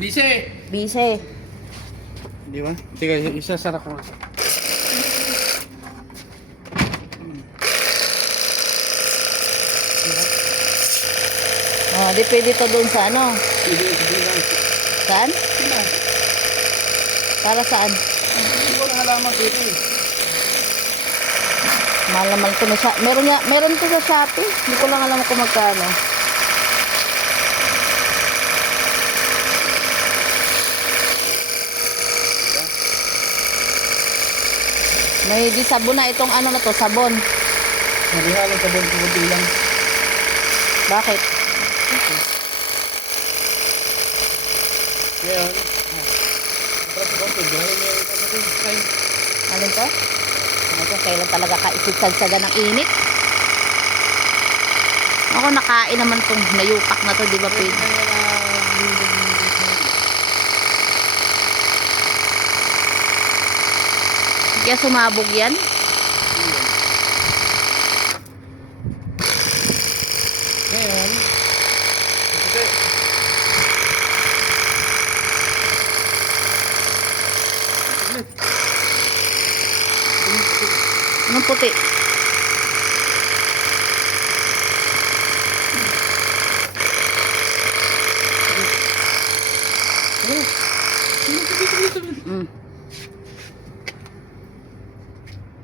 Bise! Bise. Di ba? Teka, isasara ko nga. Oh, di pwede to doon sa ano? Sige lang. Saan? Sina? Para saan? Hindi ko na halaman dito eh. Mahal naman to na siya. Meron to sa Shopee. Hindi ko lang alam kung magkano. May di sabon na itong ano na to, sabon. Nalihalo sa buong kukunti lang. Bakit? Ngayon, tapos ko, dahil may ano rin, kay Alin to? Ano to? Kailan talaga kaisip-sagsagan ng init? Ako nakain naman tong nayupak na to, di ba pwede? Kaya sumabog yan? Ngayon, kasi, Anong puti? Mm.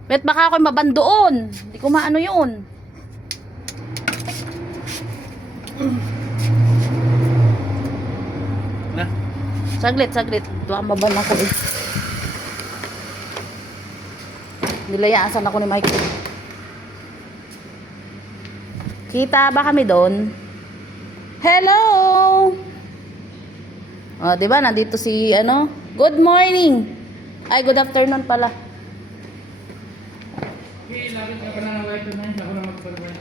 Bet baka ako'y mabandoon. Hindi ko maano yun. na, Saglit. Baka maban ako eh. Nilayaasan ako ni Mike. Kita ba kami doon? Hello! Oh, 'di ba? Nandito si ano? Good morning. Ay, good afternoon pala. okay, lapit ka pa na ng wiper na yun, ako na magpapalagay.